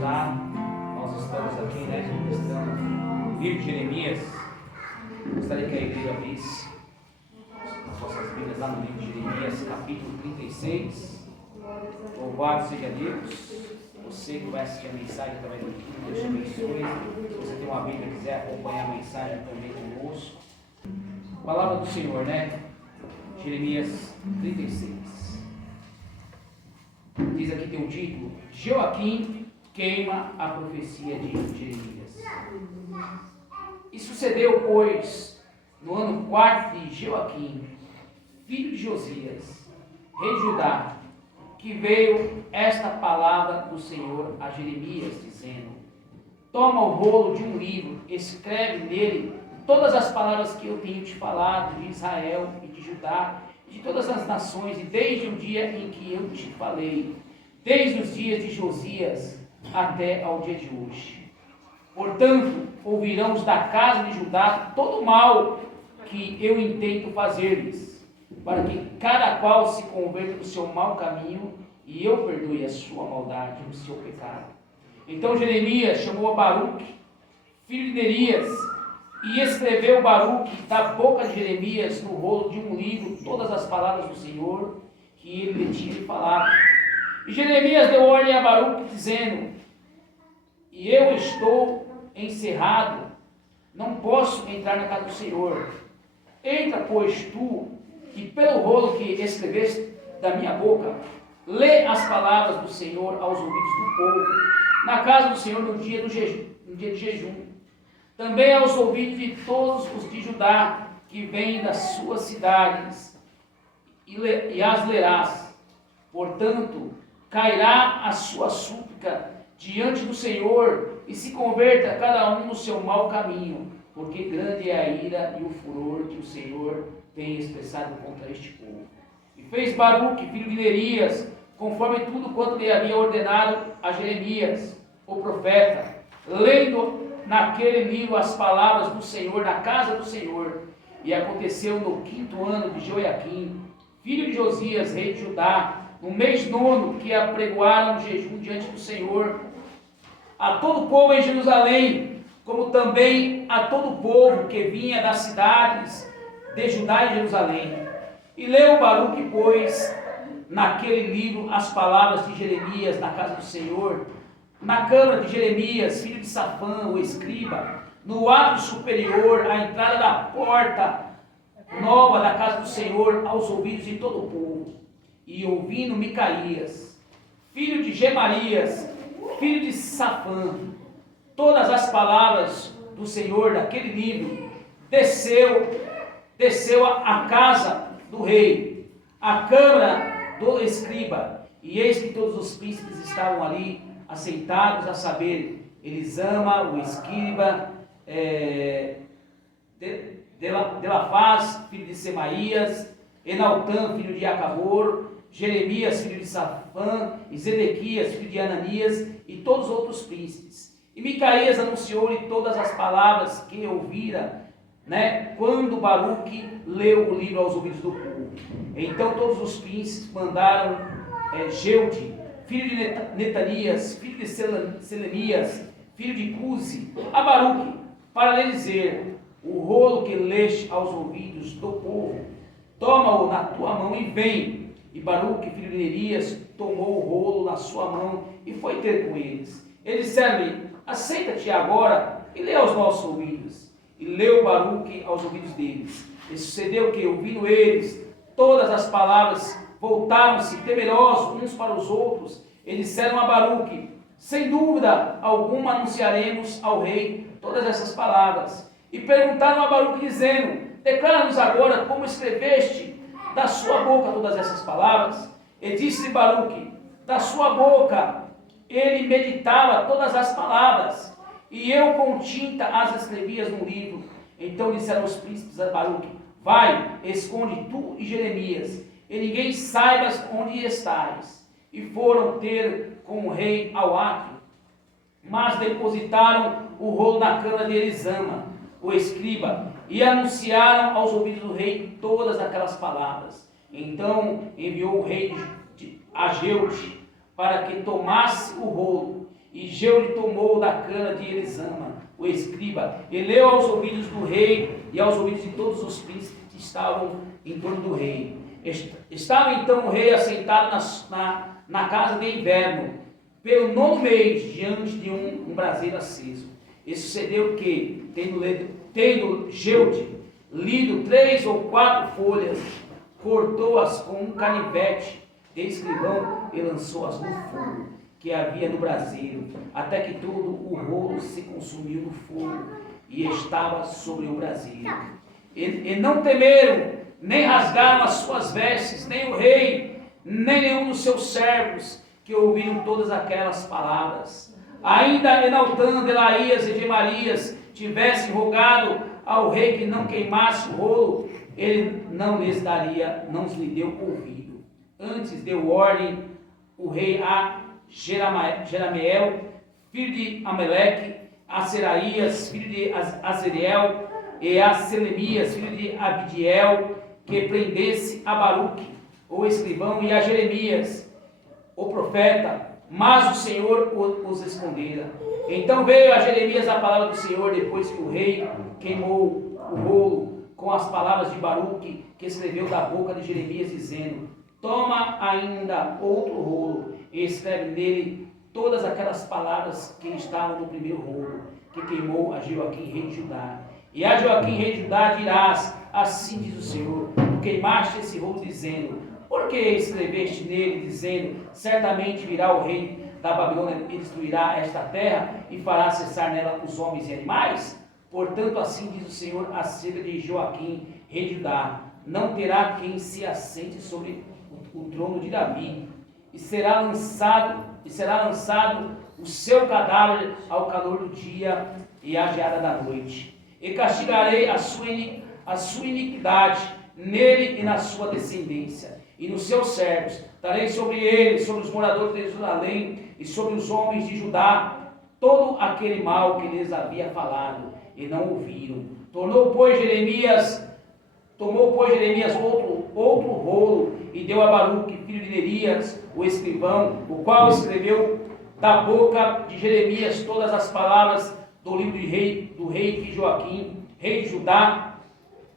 lá. Nós estamos aqui, ministrando o livro de Jeremias. Gostaria que a igreja abrisse as vossas Bíblias lá no livro de Jeremias, capítulo 36. Louvado seja Deus. Você que vai assistir a mensagem através do YouTube, Deus te abençoe. Se você tem uma Bíblia e quiser acompanhar a mensagem também conosco. Palavra do Senhor, né? Jeremias 36. Diz aqui tem o título: Joaquim queima a profecia de Jeremias. E sucedeu, pois, no ano 4 de Joaquim, filho de Josias, rei de Judá, que veio esta palavra do Senhor a Jeremias, dizendo: toma o rolo de um livro, escreve nele todas as palavras que eu tenho te falado de Israel e de Judá, e de todas as nações, e desde o dia em que eu te falei, desde os dias de Josias até ao dia de hoje. Portanto, ouvirão os da casa de Judá todo o mal que eu intento fazer-lhes, para que cada qual se converta do seu mau caminho, e eu perdoe a sua maldade, o seu pecado. Então Jeremias chamou a Baruque, filho de Nerias, e escreveu Baruque da boca de Jeremias no rolo de um livro todas as palavras do Senhor que ele lhe tinha falado. E Jeremias deu ordem a Baruque, dizendo: e eu estou encerrado, não posso entrar na casa do Senhor. Entra, pois, tu, e pelo rolo que escreveste da minha boca, lê as palavras do Senhor aos ouvidos do povo, na casa do Senhor no dia de jejum. Também aos ouvidos de todos os de Judá, que vêm das suas cidades, e as lerás. Portanto, cairá a sua súplica diante do Senhor, e se converta cada um no seu mau caminho, porque grande é a ira e o furor que o Senhor tem expressado contra este povo. E fez Baruque, filho de Nerias, conforme tudo quanto lhe havia ordenado a Jeremias, o profeta, lendo naquele livro as palavras do Senhor na casa do Senhor. E aconteceu no 5º ano de Joaquim, filho de Josias, rei de Judá, no mês 9, que apregoaram o jejum diante do Senhor a todo o povo em Jerusalém, como também a todo o povo que vinha das cidades de Judá e Jerusalém. E leu Baruque, pois, naquele livro as palavras de Jeremias na casa do Senhor, na câmara de Jeremias, filho de Safã, o escriba, no átrio superior, à entrada da porta nova da casa do Senhor, aos ouvidos de todo o povo. E ouvindo Micaías, filho de Gemarias, filho de Safã, todas as palavras do Senhor daquele livro, desceu à casa do rei, à câmara do escriba, e eis que todos os príncipes estavam ali, aceitados, a saber, Elisama, o escriba, Delafaz, filho de Semaías, Enaltã, filho de Acabor, Jeremias, filho de Safã, e Zedequias, filho de Ananias, e todos os outros príncipes. E Micaías anunciou-lhe todas as palavras que ouvira, quando Baruque leu o livro aos ouvidos do povo. Então todos os príncipes mandaram Jeude, filho de Netanias, filho de Selemias, filho de Cusi, a Baruque, para lhe dizer: o rolo que leste aos ouvidos do povo, toma-o na tua mão e vem. E Baruque, filho de Nerias, tomou o rolo na sua mão e foi ter com eles. Eles disseram-lhe: aceita-te agora e lê aos nossos ouvidos. E leu Baruque aos ouvidos deles. E sucedeu que, ouvindo eles todas as palavras, voltaram-se temerosos uns para os outros, e disseram a Baruque: sem dúvida alguma anunciaremos ao rei todas essas palavras. E perguntaram a Baruque, dizendo: declara-nos agora como escreveste da sua boca todas essas palavras. E disse-lhe Baruque: da sua boca ele meditava todas as palavras, e eu com tinta as escrevias no livro. Então disseram os príncipes a Baruque: vai, esconde tu e Jeremias, e ninguém saiba onde estais. E foram ter com o rei ao átrio, mas depositaram o rolo na câmara de Elisama, o escriba, e anunciaram aos ouvidos do rei todas aquelas palavras. Então enviou o rei a Jeude para que tomasse o rolo E Jeú tomou da cana de Elisama, o escriba, e leu aos ouvidos do rei e aos ouvidos de todos os príncipes que estavam em torno do rei. Estava então o rei assentado na casa de inverno, pelo 9º mês, diante de um braseiro aceso. E sucedeu que, tendo Jeú lido 3 ou 4 folhas, cortou-as com um canivete de escrivão e lançou-as no fogo que havia no braseiro, até que todo o rolo se consumiu no fogo e estava sobre o braseiro. E não temeram, nem rasgaram as suas vestes, nem o rei, nem nenhum dos seus servos, que ouviram todas aquelas palavras. Ainda Enaltã, Delaías e Gemarias tivessem rogado ao rei que não queimasse o rolo, ele não lhes deu ouvido. Antes deu ordem o rei a Jerameel, filho de Ameleque, a Seraías, filho de Azriel, e a Selemias, filho de Abidiel, que prendesse a Baruque, o escrivão, e a Jeremias, o profeta, mas o Senhor os escondera. Então veio a Jeremias a palavra do Senhor, depois que o rei queimou o rolo com as palavras de Baruque, que escreveu da boca de Jeremias, dizendo: toma ainda outro rolo, e escreve nele todas aquelas palavras que estavam no primeiro rolo, que queimou a Joaquim, rei de Judá. E a Joaquim, rei de Judá, dirás: assim diz o Senhor, tu queimaste esse rolo, dizendo: por que escreveste nele, dizendo: certamente virá o rei da Babilônia e destruirá esta terra, e fará cessar nela os homens e animais? Portanto, assim diz o Senhor acerca de Joaquim, rei de Judá: não terá quem se assente sobre o trono de Davi, e será lançado o seu cadáver ao calor do dia e à geada da noite. E castigarei a sua iniquidade nele e na sua descendência, e nos seus servos. Darei sobre ele, sobre os moradores de Jerusalém e sobre os homens de Judá, todo aquele mal que lhes havia falado, e não ouviram. Tomou, pois, Jeremias outro rolo, e deu a Baruque, filho de Nerias, o escrivão, o qual escreveu da boca de Jeremias todas as palavras do livro do rei que Joaquim, rei de Judá,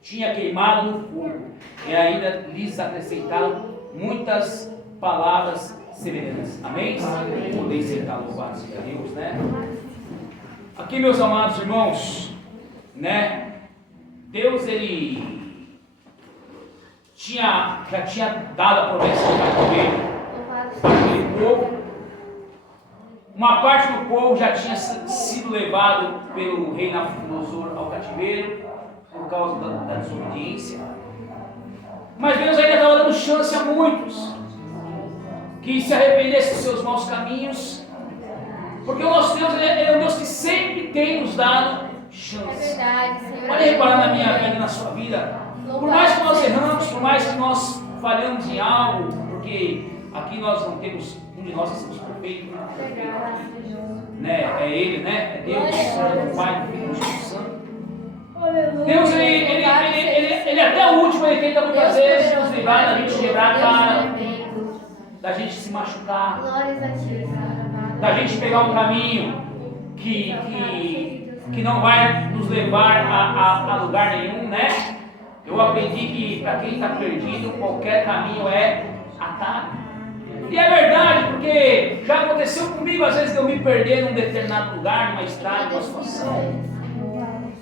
tinha queimado no fogo, e ainda lhes acrescentaram muitas palavras semelhantes. Amém? Podem sentar, louvado seja Deus, né? Aqui, meus amados irmãos, né? Deus, ele já tinha dado a promessa de cativeiro para aquele povo. Uma parte do povo já tinha sido levado pelo rei Nabucodonosor ao cativeiro por causa da desobediência. Mas Deus ainda estava dando chance a muitos que se arrependessem dos seus maus caminhos, porque o nosso Deus é um Deus que sempre tem nos dado chance. Pode reparar na minha vida e na sua vida. Por mais que nós erramos, por mais que nós falhamos em algo, porque aqui nós não temos, um de nós que somos perfeitos, né? É Ele, né? É Deus, é o Pai, o Filho e o Espírito Santo. Deus, ele até o último, ele tenta muitas vezes nos livrar da gente quebrar a cara, da gente se machucar, da gente pegar um caminho que não vai nos levar a lugar nenhum, né? Eu aprendi que para quem está perdido, qualquer caminho é atalho. E é verdade, porque já aconteceu comigo, às vezes, de eu me perder num determinado lugar, numa estrada, numa situação.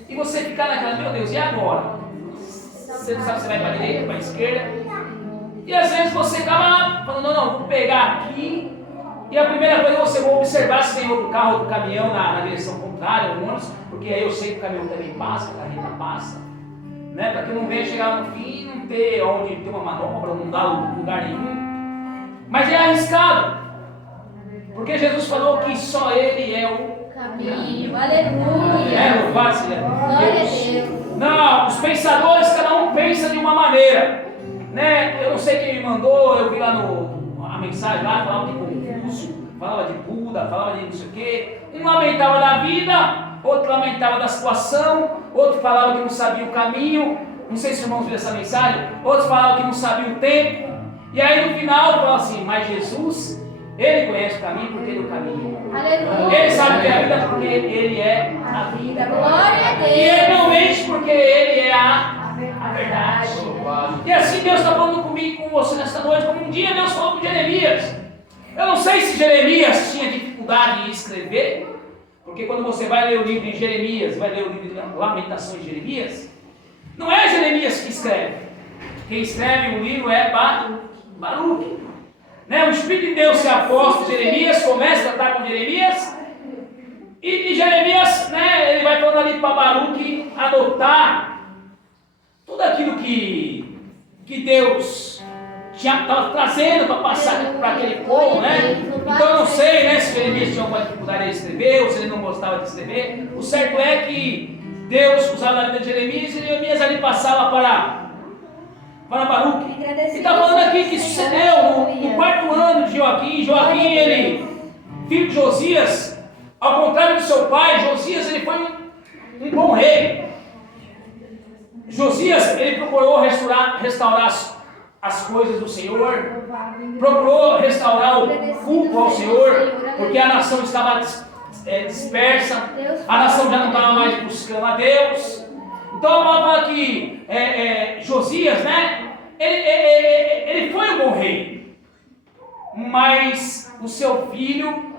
E você ficar naquela, meu Deus, e agora? Você não sabe se vai para a direita, para a esquerda. E às vezes você acaba falando, não, vou pegar aqui. E a primeira coisa você vai observar se tem outro carro, outro caminhão na direção contrária, um ônibus, porque aí eu sei que o caminhão também passa, a carreta passa. Né? Para que não venha chegar no fim e não ter onde ter uma manobra, não dar lugar nenhum. Mas é arriscado, porque Jesus falou que só Ele é o caminho. Aleluia. É, louvado seja Deus. Não, os pensadores, cada um pensa de uma maneira. Né? Eu não sei quem me mandou, eu vi lá a mensagem lá, falava de Confúcio, falava de Buda, falava de não sei o quê. Um lamentava da vida, outro lamentava da situação, outro falava que não sabia o caminho. Não sei se os irmãos viram essa mensagem. Outros falavam que não sabia o tempo. E aí no final falava assim, mas Jesus, Ele conhece o caminho porque ele é o caminho. Aleluia. Ele sabe o que é a vida porque ele é a vida. Glória a Deus. E ele não mente porque ele é a verdade. E assim Deus está falando comigo e com você nesta noite, como um dia Deus falou com Jeremias. Eu não sei se Jeremias tinha dificuldade em escrever, porque quando você vai ler o livro de Jeremias, vai ler o livro de Lamentações de Jeremias, não é Jeremias que escreve. Quem escreve o livro é Baruque. Né? O Espírito de Deus se aposta em Jeremias, começa a tratar com Jeremias, e Jeremias, né, ele vai falando ali para Baruque anotar tudo aquilo que Deus estava trazendo para passar para aquele povo, né? Então eu não sei, né, se Jeremias tinha alguma dificuldade em escrever, ou se ele não gostava de escrever. O certo é que Deus usava a vida de Jeremias, e Jeremias ali passava para Baruque. E está falando aqui que sucedeu no quarto ano de Joaquim. Joaquim, ele, filho de Josias, ao contrário do seu pai, Josias, ele foi um bom rei. Josias, ele procurou restaurar as coisas do Senhor, procurou restaurar o culto ao Senhor, porque a nação estava dispersa, a nação já não estava mais buscando a Deus. Então a palavra fala que Josias, né, ele foi um bom rei, mas o seu filho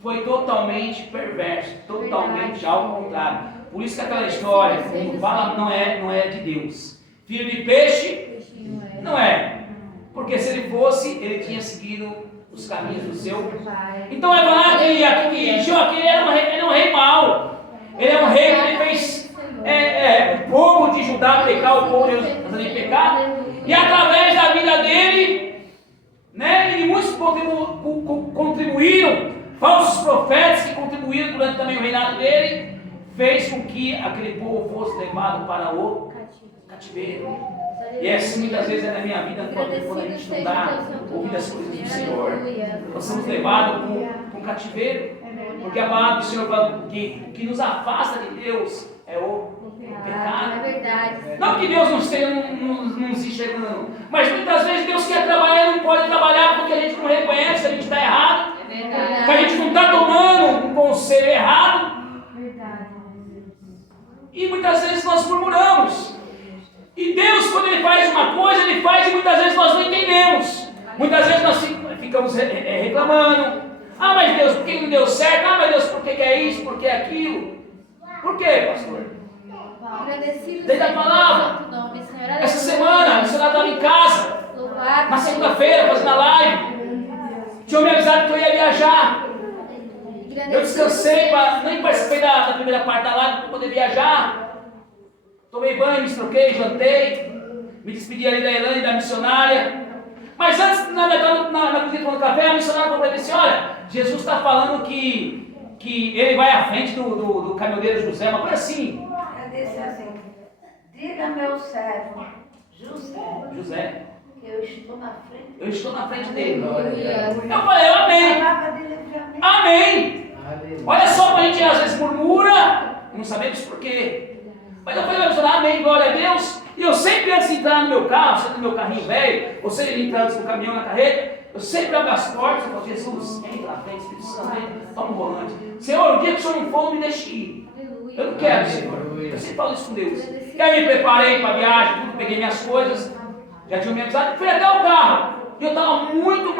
foi totalmente perverso, totalmente ao contrário. Por isso que aquela história, como fala, não é de Deus. Filho de peixe, não é. Porque se ele fosse, ele tinha seguido os caminhos do seu pai. Então é falar que Joaquim ele é um rei mau. Ele é um rei que ele fez o povo de Judá pecar, o povo de Jerusalém pecar. E através da vida dele, né, e muitos contribuíram, falsos profetas que contribuíram durante também o reinado dele, fez com que aquele povo fosse levado para o cativeiro. E é assim muitas vezes na minha vida, quando a gente não dá ouvido as coisas do Senhor, nós somos levados para o cativeiro, porque a palavra do Senhor fala que o que nos afasta de Deus é o pecado. É verdade. Não que Deus não esteja nos enxergando, mas muitas vezes Deus quer trabalhar e não pode trabalhar porque a gente não reconhece que a gente está errado, que a gente não está tomando um conselho errado. E muitas vezes nós murmuramos. E Deus, quando Ele faz uma coisa, Ele faz e muitas vezes nós não entendemos. Muitas vezes nós ficamos reclamando. Ah, mas Deus, por que não deu certo? Ah, mas Deus, por que é isso? Por que é aquilo? Por que, pastor? Desde a palavra. Essa semana, o senhor estava em casa. Na segunda-feira, fazendo a live. Tinha me avisado que eu ia viajar. Eu descansei, nem participei da primeira parte da live para poder viajar. Tomei banho, me troquei, jantei, me despedi ali da Elane, da missionária. Mas antes, na cozinha tomando café, a missionária falou para mim assim: olha, Jesus está falando que ele vai à frente do caminhoneiro José, uma coisa assim. Eu disse assim: diga meu servo, José, que eu estou na frente dele. Eu falei: amém. Amém. Olha só, como a gente às vezes murmura, não sabemos porquê. Mas eu falei: amém, glória a Deus. E eu sempre, antes de entrar no meu carro, sendo no meu carrinho velho, ou seja, entrar antes no caminhão, na carreta, eu sempre abro as portas e falo: Jesus, entra na frente, Espírito Santo, toma o volante. Senhor, o dia que o Senhor não for, não me deixe ir. Eu não quero, Senhor. Eu sempre falo isso com Deus. E aí me preparei para a viagem, tudo, peguei minhas coisas, já tinha me avisado, fui até o carro. E eu estava muito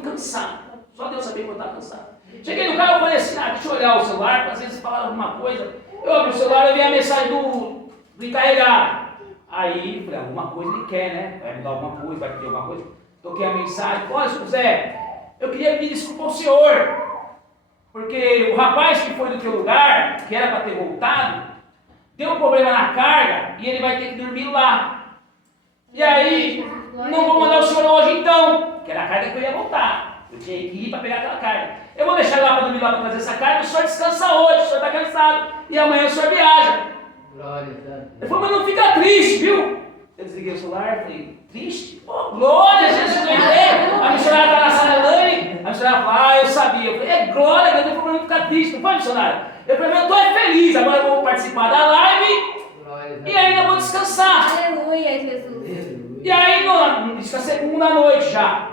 cansado. Só Deus sabia que eu estava cansado. Cheguei no carro e falei assim: deixa eu olhar o celular, para às vezes falar alguma coisa. Eu abri o celular e vi a mensagem do encarregado. Aí, falei: alguma coisa ele quer, né? Vai me dar alguma coisa, vai pedir alguma coisa. Toquei a mensagem: olha, José, eu queria pedir desculpa ao senhor, porque o rapaz que foi do teu lugar, que era para ter voltado, deu um problema na carga e ele vai ter que dormir lá. E aí, não vou mandar o senhor hoje então, que era a carga que eu ia voltar. Eu tinha que ir para pegar aquela carga. Eu vou deixar lá para dormir lá para trazer essa carga, o senhor descansa hoje, o senhor está cansado. E amanhã o senhor viaja. Ele falou: mas não fica triste, viu? Eu desliguei o celular e falei: triste? Oh, glória a Jesus, eu entrei. A missionária está na sala Elane. A missionária falou: eu sabia. Eu falei: glória a Deus, não não ficar triste, não foi, missionária? Eu falei: eu estou feliz, agora eu vou participar da live e ainda vou descansar. Aleluia, Jesus. E aí, isso é segunda noite já.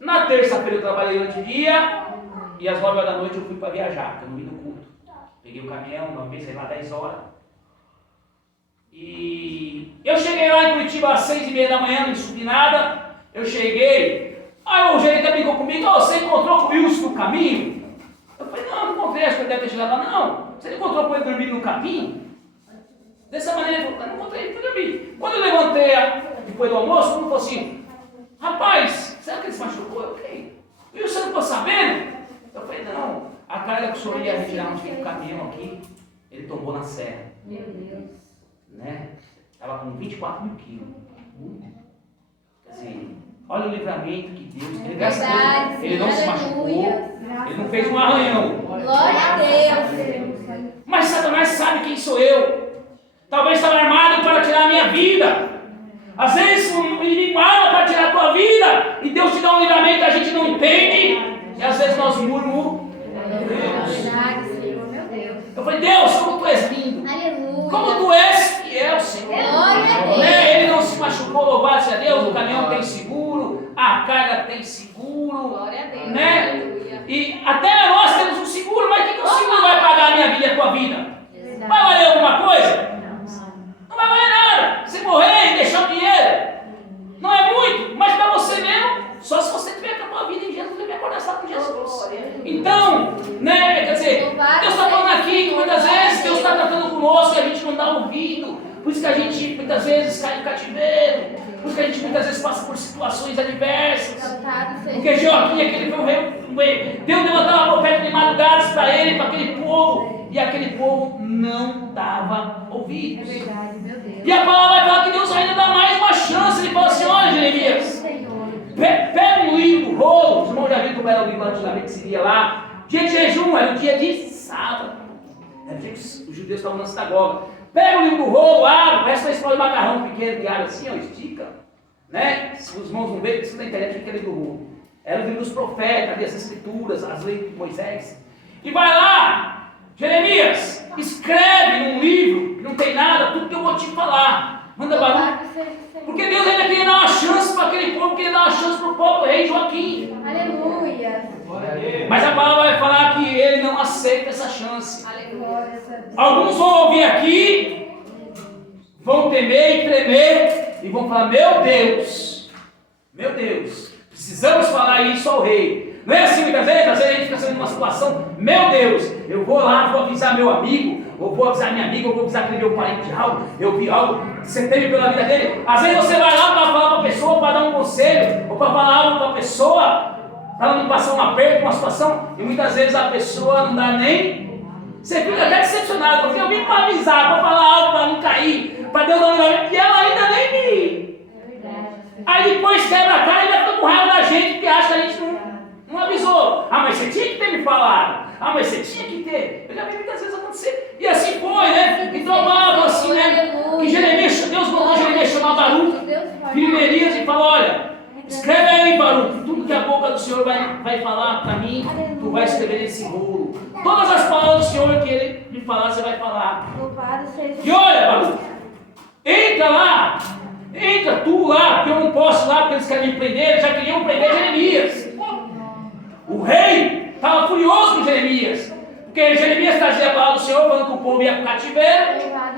Na terça-feira eu trabalhei durante o dia e às 9 horas da noite eu fui para viajar, porque eu não vim no culto. Peguei o caminhão, uma vez, sei lá, 10 horas. E eu cheguei lá em Curitiba às 6h30 da manhã, não subi nada. Eu cheguei, aí o gerente brincou comigo: "Oh, você encontrou com o Wilson no caminho?" Eu falei: "Não, não encontrei, acho que ele deve ter chegado lá." "Não, você encontrou com ele dormindo no caminho?" Dessa maneira ele falou: "Eu não encontrei, ele foi dormir." Quando eu levantei depois do almoço, ele falou assim: "Rapaz, será que ele se machucou?" Eu falei: "E você não ficou sabendo?" Eu falei: "Não, a carga que o senhor ia retirar um caminhão aqui, ele tombou na serra." Meu Deus. Né? Estava com 24 mil quilos. Assim, olha o livramento que Deus. Ele, graças a Deus, ele não se machucou, ele não fez um arranhão. Glória a Deus. Mas Satanás sabe quem sou eu. Talvez estava armado para tirar a minha vida. Às vezes o inimigo arma para tirar a tua vida e Deus te dá um livramento que a gente não entende. E às vezes nós murmuramos. Eu falei: "Deus, como tu és lindo. Aleluia. Como tu és fiel, Senhor." Né? Ele não se machucou, louvado seja Deus. O caminhão tem seguro, a carga tem seguro. Glória a Deus. Né? Aleluia. E até nós temos um seguro, mas o que o seguro vai pagar a minha vida e a tua vida? Vai valer alguma coisa? Não vai valer nada. Se morrer e deixar o dinheiro, não é muito, mas para você mesmo, só se você tiver com a tua vida em Jesus e me acordar com Jesus. Então, né, quer dizer, Deus está falando aqui que muitas vezes Deus está tratando conosco e a gente não dá ouvido. Por isso que a gente muitas vezes cai no cativeiro. Por isso que a gente muitas vezes passa por situações adversas. Porque Joaquim, aquele foi o rei. Deus levantava profeta de madrugadas para ele, para aquele povo. E aquele povo não dava ouvidos. É verdade, meu Deus. E a palavra vai falar que Deus ainda dá mais uma chance. Ele fala assim: "Olha, Jeremias, pega um livro, rolo." Os irmãos já viram como era o livro antigamente que se lia lá. Dia de jejum, era o dia de sábado. Era o dia que os judeus estavam na sinagoga. Pega o livro do rolo, abre, parece uma escola de macarrão pequeno que abre assim, ó, estica. Né? Se os irmãos não verem, precisa da internet, fica ali do rolo. Era o livro dos profetas, ali, as escrituras, as leis de Moisés. E vai lá, Jeremias, escreve num livro que não tem nada, tudo que eu vou te falar. Manda barulho. Porque Deus ainda queria dar uma chance para aquele povo, queria dar uma chance para o povo do rei Joaquim. Aleluia. Mas a palavra vai falar que ele não aceita essa chance. Aleluia. Alguns vão ouvir aqui, vão temer e tremer e vão falar: meu Deus, precisamos falar isso ao rei. Não é assim muitas vezes? Às vezes a gente fica sendo numa situação: meu Deus, eu vou lá, vou avisar meu amigo, ou vou avisar minha amiga, ou vou avisar aquele meu parente de algo, eu vi algo que você teve pela vida dele. Às vezes você vai lá para falar para a pessoa, para dar um conselho, ou para falar algo para a pessoa, para ela não passar um aperto, uma situação, e muitas vezes a pessoa não dá nem. Você fica até decepcionado, porque eu vim para avisar, para falar algo, para não cair, para Deus dar um livramento, e ela ainda nem me. Aí depois quebra a cara e ainda fica com raiva da gente, porque acha que a gente não avisou. Ah, mas você tinha que ter me falado. Ah, mas você tinha que ter. Eu já vi muitas vezes acontecer. E assim foi, né? Então a palavra falou assim, né? Que Jeremias, Deus mandou Jeremias chamar Baruque, filho de Elias, e falou: olha, escreve aí, Baruque, tudo que a boca do Senhor vai falar para mim, tu vai escrever nesse rolo. Todas as palavras do Senhor que Ele me falar, você vai falar. E olha, Baruque, entra lá, entra tu lá, porque eu não posso lá, porque eles querem me prender, eles já queriam prender Jeremias. O rei estava furioso com Jeremias, porque Jeremias trazia a palavra do Senhor, falando que o povo ia para o cativeiro,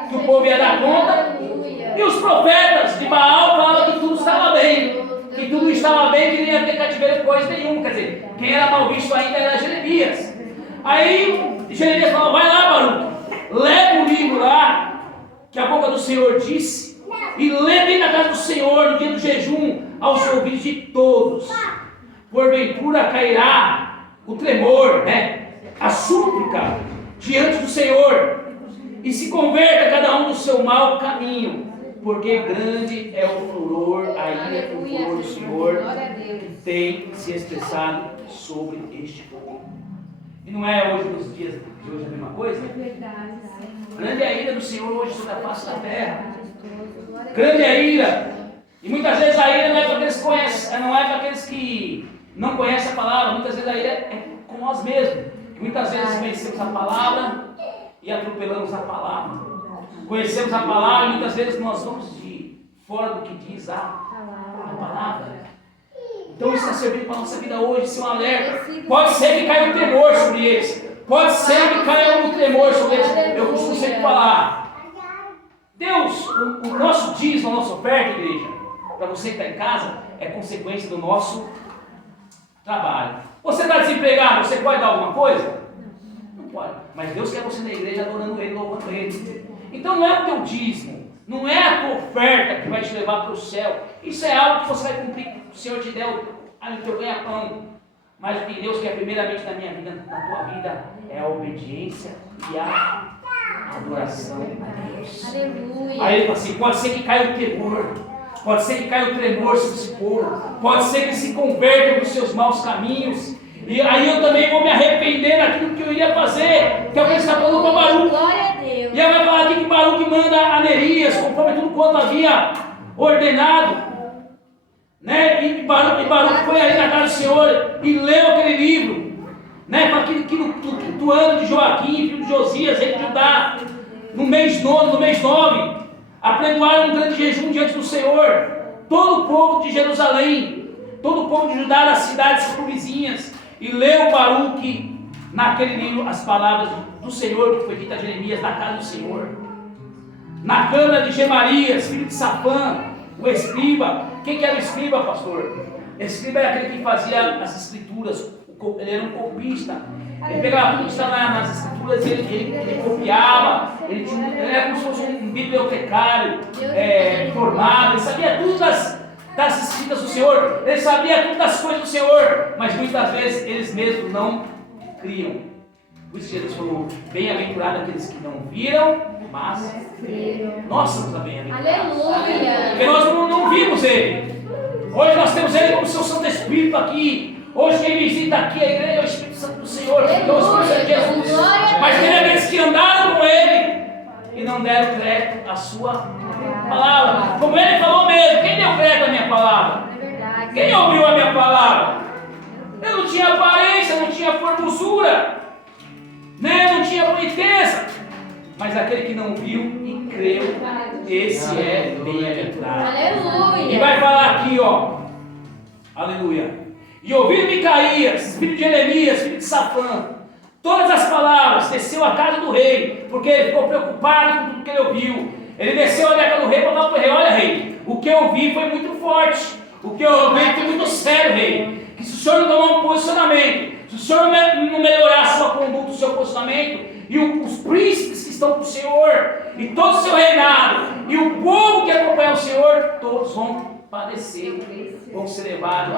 que o povo ia dar conta, e os profetas de Baal falavam que tudo estava bem, que tudo estava bem, que não ia ter cativeiro coisa nenhuma. Quer dizer, quem era mal visto ainda era Jeremias. Aí Jeremias falou: vai lá, Baruque, leva o livro lá, que a boca do Senhor disse, e lê bem na casa do Senhor, no dia do jejum, aos ouvidos de todos. Porventura cairá o tremor, né? A súplica diante do Senhor, e se converta cada um do seu mau caminho, porque grande é o furor, a ira que o furor do Senhor tem se expressado sobre este povo. E não é hoje, nos dias de hoje, a mesma coisa? Grande é a ira do Senhor hoje sobre a face da terra. Grande é a ira. E muitas vezes a ira não é para aqueles que conhecem, não é para aqueles que não conhecem a palavra. Muitas vezes a ira é com nós mesmos. E muitas vezes conhecemos a palavra e atropelamos a palavra. Conhecemos a palavra e muitas vezes nós vamos de fora do que diz a palavra. Então isso está servindo para a nossa vida hoje, ser um alerta. Pode ser que caia um temor sobre eles. Pode ser que caia um temor sobre eles. Eu costumo sempre falar, Deus, o nosso dízimo, a nossa oferta, igreja, para você que está em casa, é consequência do nosso trabalho. Você está desempregado, você pode dar alguma coisa? Não pode. Mas Deus quer você na igreja adorando Ele, louvando Ele. Então não é o teu dízimo, não é a tua oferta que vai te levar para o céu. Isso é algo que você vai cumprir, que o Senhor te der o teu ganha-pão. Mas o que Deus quer primeiramente na minha vida, na tua vida, é a obediência e a adoração a Deus. Aleluia. Aí ele fala assim, pode ser que caia o temor, pode ser que caia o tremor sobre esse povo, pode ser que se convertam dos seus maus caminhos, e aí eu também vou me arrepender daquilo que eu iria fazer, que é o que ele está falando com Baruque. Glória a Deus. E aí vai falar aqui que Baruque manda Anerias, conforme tudo quanto havia ordenado, né? E Baruque foi ali na casa do Senhor e leu aquele livro, né? Para que no quinto ano de Joaquim, filho de Josias, rei de Judá, no mês 9, aplegoaram um grande jejum diante do Senhor, todo o povo de Jerusalém, todo o povo de Judá, das cidades circunvizinhas, e leu Baruque naquele livro as palavras do Senhor que foi dita a Jeremias na casa do Senhor. Na câmara de Gemarias, filho de Safã, o escriba. Quem que era o escriba, pastor? O escriba era aquele que fazia as escrituras, ele era um copista. Ele pegava tudo que está nas escrituras e ele copiava, ele era como se fosse um bibliotecário formado, ele sabia tudo das escritas do Senhor, ele sabia tudo das coisas do Senhor, mas muitas vezes eles mesmos não criam. Por isso Jesus falou, bem-aventurado aqueles que não viram, mas creram. Nós somos a bem-aventurados. Aleluia. Porque nós não vimos Ele. Hoje nós temos Ele como seu Santo Espírito aqui. Hoje quem visita aqui a igreja é o Espírito Santo do Senhor, é o Espírito Santo de Jesus. Mas tem aqueles que andaram com Ele e não deram crédito à sua palavra. Como Ele falou mesmo, quem deu crédito à minha palavra? É verdade. Quem ouviu a minha palavra? Eu não tinha aparência, não tinha formosura, né? Não tinha boniteza. Mas aquele que não viu e creu, esse é bem-aventurado. Aleluia. E vai falar aqui, ó. Aleluia. E ouvindo Micaías, filho de Jeremias, filho de Safã, todas as palavras, desceu à casa do rei, porque ele ficou preocupado com tudo que ele ouviu. Ele desceu à casa do rei para falar para o rei, olha rei, o que eu vi foi muito forte, o que eu ouvi foi muito sério, rei. Que se o senhor não tomar um posicionamento, se o senhor não melhorar a sua conduta, o seu posicionamento, e os príncipes que estão com o Senhor, e todo o seu reinado, e o povo que acompanha o Senhor, todos vão padecer, vão ser levados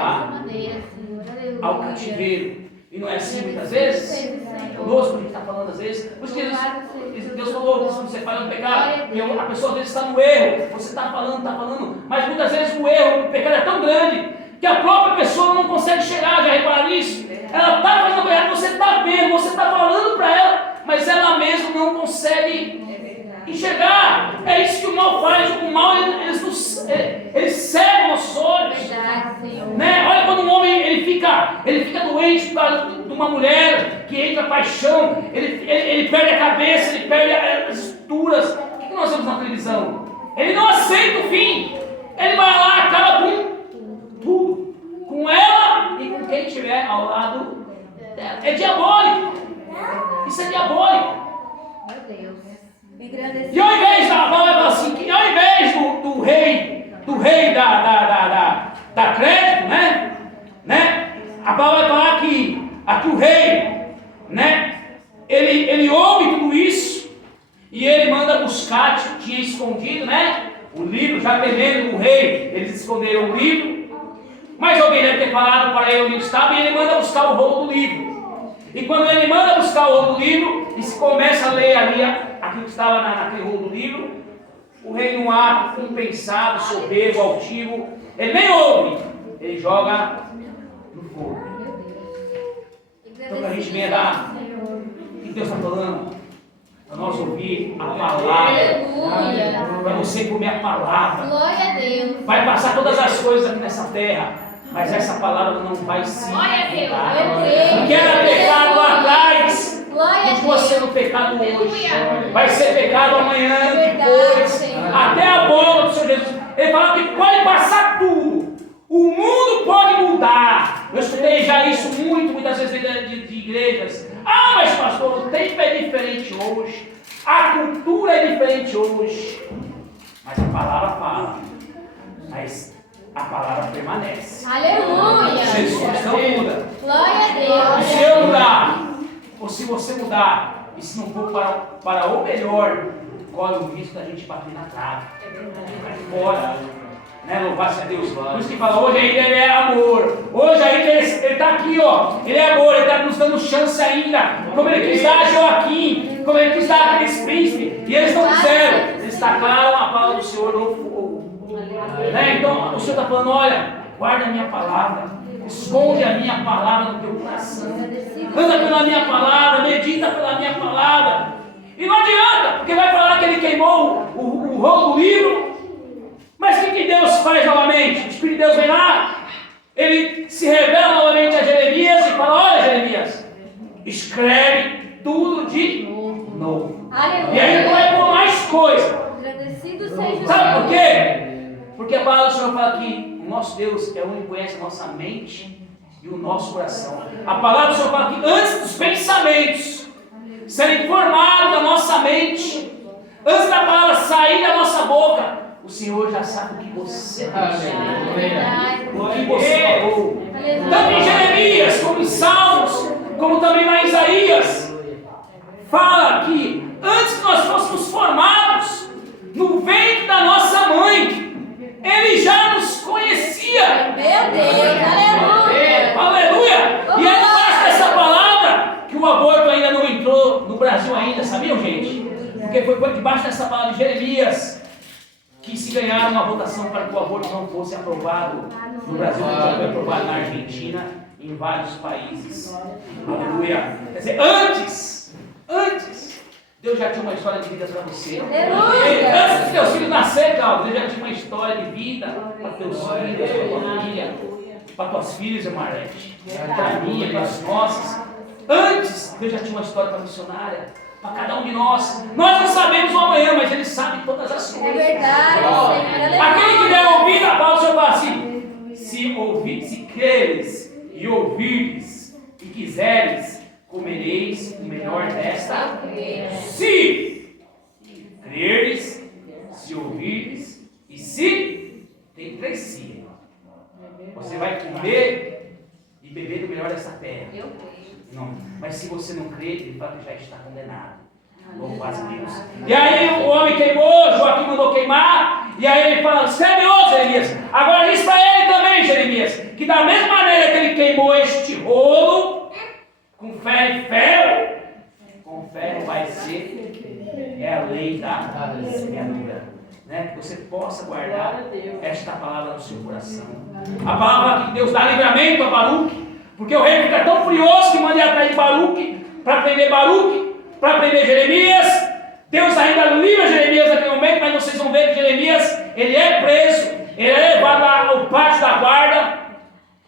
ao cativeiro. E não é assim muitas vezes? Conosco, a gente está falando às vezes. Por isso que Deus falou que se você fala no pecado, a pessoa às vezes está no erro, você está falando, mas muitas vezes o erro, o pecado é tão grande, que a própria pessoa não consegue chegar. Já repararam isso? Ela está fazendo o errado, você está vendo, você está falando para ela, mas ela mesma não consegue enxergar. É isso que o mal faz. O mal, eles cegam nossos olhos. Né? Olha quando um homem ele fica doente por causa de uma mulher que entra paixão, ele perde a cabeça, ele perde as estruturas. O que nós vemos na televisão? Ele não aceita o fim. Ele vai lá, acaba com tudo, com ela e com quem estiver ao lado dela. É diabólico. Isso é diabólico. Meu Deus. E ao invés assim, que ao invés do rei da crédito, né? A palavra vai falar que aqui o rei, né? Ele ouve tudo isso e ele manda buscar, tinha escondido, né? O livro, já temendo o rei, eles esconderam o livro. Mas alguém deve ter falado para ele onde estava e ele manda buscar o rolo do livro. E quando ele manda buscar o rolo do livro, e se começa a ler ali aquilo que estava naquele rolo do livro, o rei, num ato impensado, soberbo, altivo, ele nem ouve, ele joga no fogo. Então, para a gente ver o que Deus está falando, para nós ouvir a palavra, para você comer a palavra. Glória a Deus. Vai passar todas as coisas aqui nessa terra, mas essa palavra não vai se mudar. O que era pecado lá atrás, continua sendo pecado hoje. Vai ser pecado amanhã, depois, até a volta do Senhor Jesus. Ele fala que pode passar tudo. O mundo pode mudar, Eu escutei já isso muitas vezes de igrejas. Ah, mas pastor, o tempo é diferente hoje. A cultura é diferente hoje. Mas a palavra fala. Mas a palavra permanece. Aleluia. Jesus não muda. Glória a Deus. Se eu mudar, ou se você mudar, e se não for para o melhor, corre o risco da gente bater na trave. Vai fora. Né? Louvado a Deus. Por isso que fala, hoje ainda ele é amor. Hoje ainda ele está aqui, ó. Ele é amor, ele está nos dando chance ainda. Como ele quis dar a Joaquim, como ele quis dar a aqueles príncipes. E eles não quiseram. Eles destacaram a palavra do Senhor. Né? Então o Senhor está falando, olha, guarda a minha palavra. Esconde a minha palavra no teu coração. Anda pela minha palavra, medita pela minha palavra. E não adianta, porque vai falar que ele queimou o rolo do livro. Mas o que Deus faz novamente? O Espírito de Deus vem lá, ele se revela novamente a Jeremias e fala, olha Jeremias, escreve tudo de novo. Aleluia. E aí ele vai pôr mais coisa. Agradecido seja o Sabe por Senhor. quê? Porque a palavra do Senhor fala que o nosso Deus é o único que conhece a nossa mente e o nosso coração. A palavra do Senhor fala que antes dos pensamentos serem formados da nossa mente, antes da palavra sair da nossa boca, o Senhor já sabe o que você pensou, o que você falou. Tanto em Jeremias, como em Salmos, como também lá em Isaías, fala que antes que nós fôssemos formados no ventre da nossa mãe, Ele já nos conhecia. Meu Deus, aleluia. Aleluia! E é debaixo dessa palavra que o aborto ainda não entrou no Brasil ainda, sabiam, gente? Porque foi debaixo dessa palavra de Jeremias que se ganharam uma votação para que o aborto não fosse aprovado no Brasil, que já foi aprovado na Argentina e em vários países. Aleluia! Quer dizer, antes, Deus já tinha uma história de vida para você. Aleluia! Antes dos teus filhos nascerem, Deus já tinha uma história de vida para teus filhos, para tua família, para tuas filhas, Marlete, para a minha, para as nossas. Antes, Deus já tinha uma história para a missionária. Para cada um de nós. Nós não sabemos o amanhã, mas Ele sabe todas as coisas. É verdade, Senhor. Aquele que der ouvido a palavra, o Senhor fala assim: se creres e ouvires e quiseres, comereis o melhor desta. Se creres, se ouvires e se. Tem 3 se. Você vai comer e beber do melhor dessa terra. Não. Mas se você não crê, ele fala que já está condenado. Louvado a Deus. E aí o homem queimou, Joaquim mandou queimar. E aí ele fala, escreve outro, Jeremias. Agora diz para ele também, Jeremias, que da mesma maneira que ele queimou este rolo, com ferro e ferro, com ferro vai ser, é a lei da semeadura. Né? Que você possa guardar esta palavra no seu coração. A palavra que Deus dá livramento a Baruque. Porque o rei fica tão furioso que manda ir atrás de Baruque, para prender Jeremias. Deus ainda livra Jeremias naquele momento, mas vocês vão ver que Jeremias, ele é preso, ele é levado ao pátio da guarda,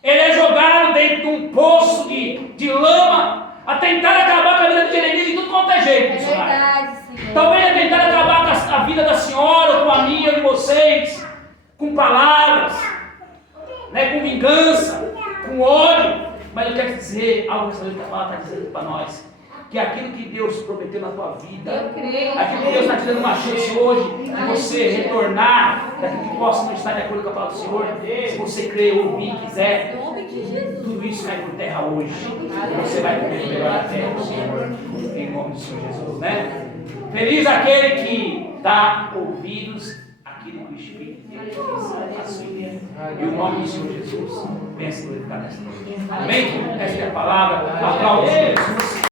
ele é jogado dentro de um poço de lama, a tentar acabar com a vida de Jeremias de tudo quanto é jeito. É verdade, Senhor. Talvez a tentar acabar com a vida da senhora, com a minha, de vocês, com palavras, né, com vingança, com ódio. Mas eu quero dizer algo que essa palavra está dizendo para nós. Que aquilo que Deus prometeu na tua vida, aquilo que Deus está te dando uma chance hoje, de você retornar daquilo que possa não estar de acordo com a palavra do Senhor, se você crer, ouvir, quiser, tudo isso cai por terra hoje. E você vai comer o melhor da terra do Senhor, em nome do Senhor Jesus, né? Feliz aquele que dá ouvidos àquilo que o Espírito de Deus diz a sua igreja. E o nome do Senhor Jesus, venha se glorificar nesta noite. Amém? Esta é a palavra. Aplausos.